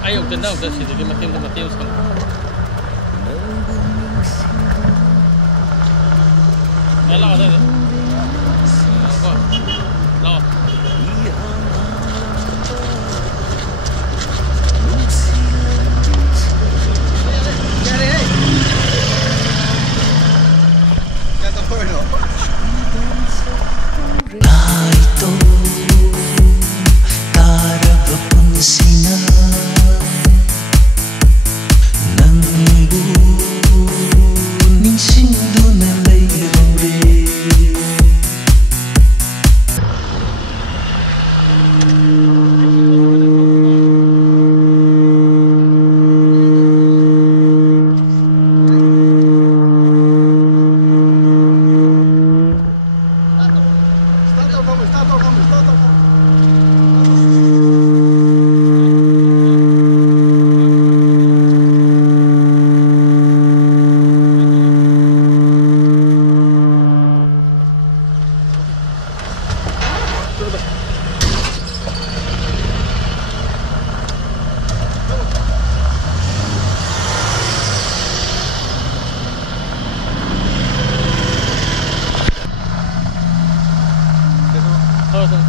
Ayo tendang udah sih jadi mati sekarang. Lo đây. Lo.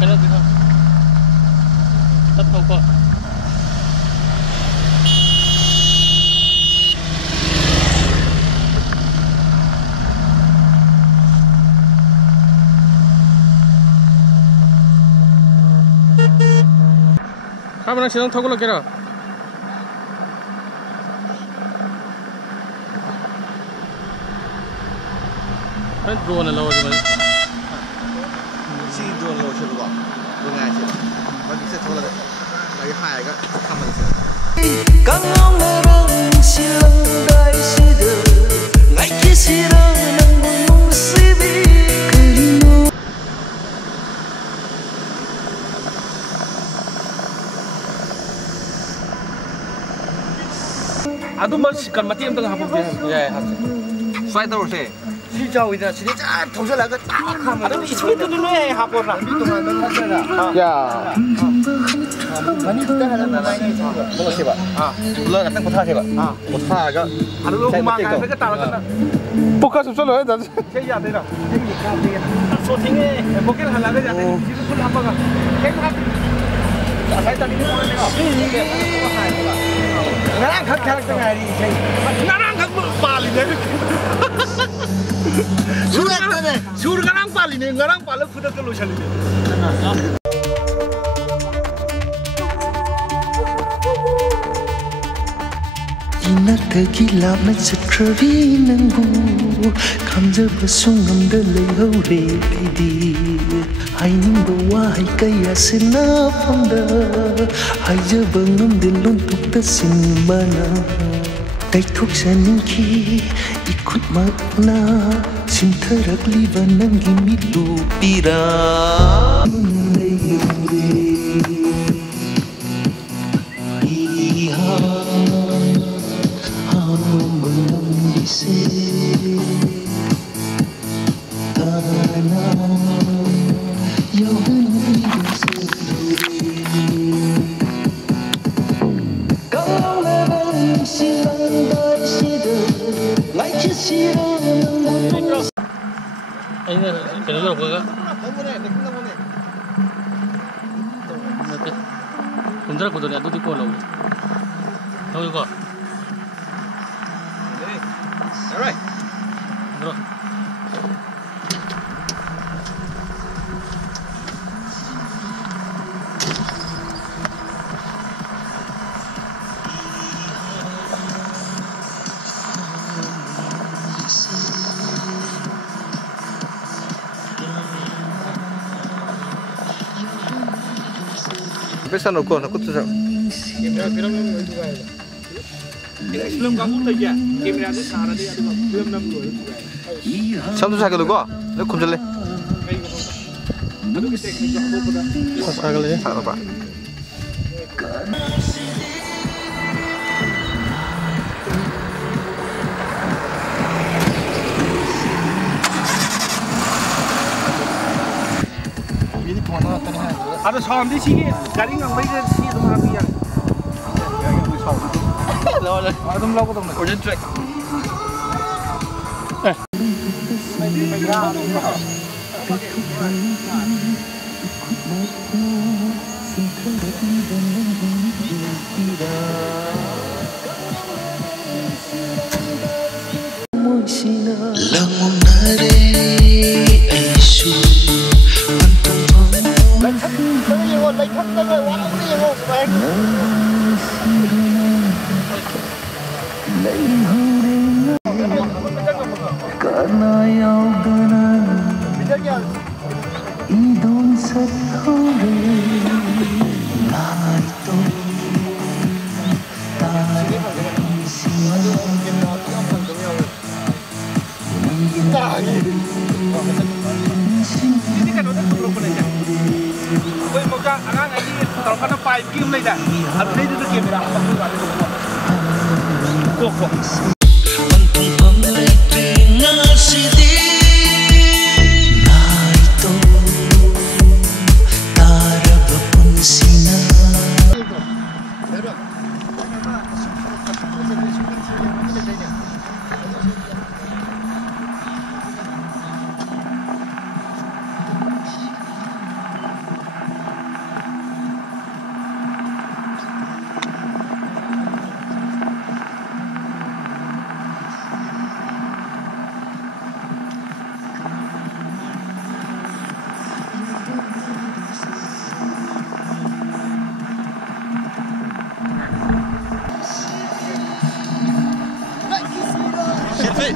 Cái đó thì không tắt không có 카메라 시동 타고 올게라 한 드론을 넣어주면 drone lo chưa được rồi ngay chưa và mình sẽ thôi là cái hai cái thăm mình sẽ căng ông ở bên sương đại sĩ đời ngày kia sĩ đời nắng buồn mong sĩ bi 그리노 아도 뭐 시간 맞지 엄청 하고 예 하죠 xoay tàu xe đi chơi thì chỉ trả thầu cho là cái tao mà nó chỉ biết tôi nói học rồi là biết tôi nói nó thế là 야 많이 듣다가 나 많이 뭐가 세 봐. 아, 물론 약간 못하 세 봐. 아, 못하가. 아는 거 mang cái cái tao là 복화 좀 썰어요, 나. cái gì đấy đâu cái gì khác đi số tiếng ấy một cái là cái gì đấy chỉ có làm bằng cái khác phải tao đi mua cái nào cái có hai cái 나랑 같이 할 거야 이 나랑 같이 빨리 내 수르가랑 빨리 내 나랑 빨리 부탁 좀 놓으셔야 돼 이날까기라 맨스트리 능구 감잡아 숭감다 레이호레 피디 하이닝바와 하이까야 스나팜다 하이잡아 놈들론 뚝다 싱바나 다이톡사닝키 이콧막나 심타락리바 난기 밀루피라 Ini kena jual apa kak? Kunjara kudonya itu di kolam. Tahu juga? Alright. Bro. Bisa nukul, aku tuh. film kamu tuh ya kamera itu sarah dia ada film 6 dulu sampai saya kalau gua, lu kunjule. aduh kita teknik aku pada Sakal ya. Sakal apa? Ini kemana? Ada sound di sini, garing yang baik di sini teman aku yang. Lawan. Ada melaku teman. Origin track. Ini kan udah belum pernah ya. Kau mau kan anak ini kalau kena pipe game lagi dah. Ada itu tu game berapa tu ada tu. Kok.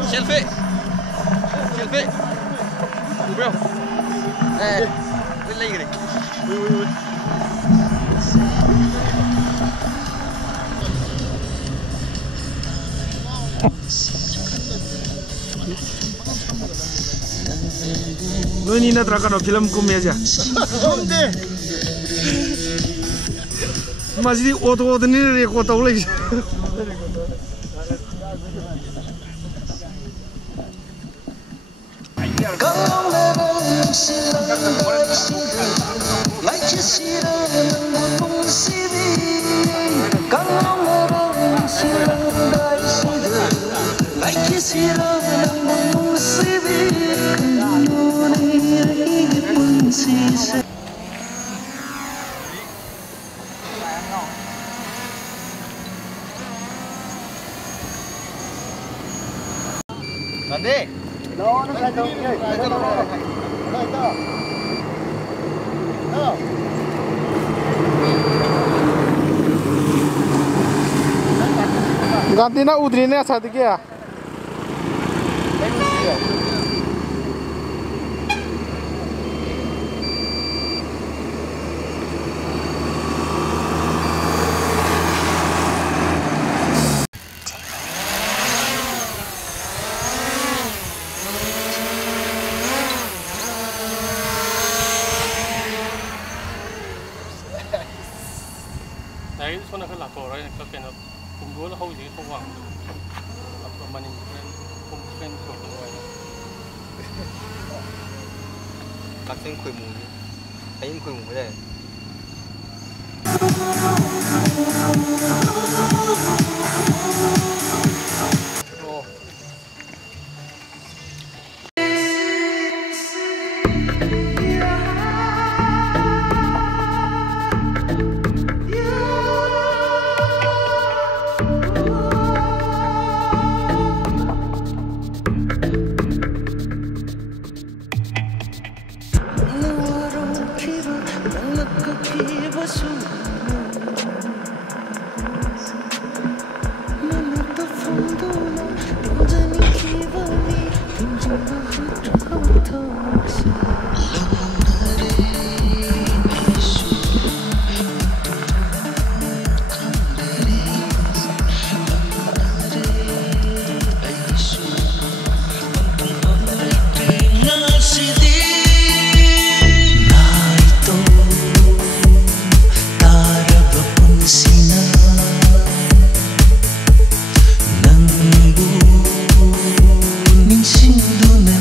Selfie. Bro. Bên lagi ni. Ini nak terangkan film komedi aja. Masih auto ni rekod tahu lagi. Nanti. No, saya tahu. Ganti na udri ne अच्छा दिखे या Đấy, số này cái lạc cổ đây các cái nó cùng đuối là hầu gì không hoàng mà mình không quen thuộc rồi các tên khởi mù thấy khởi mù đây Nangbu ningsing dunay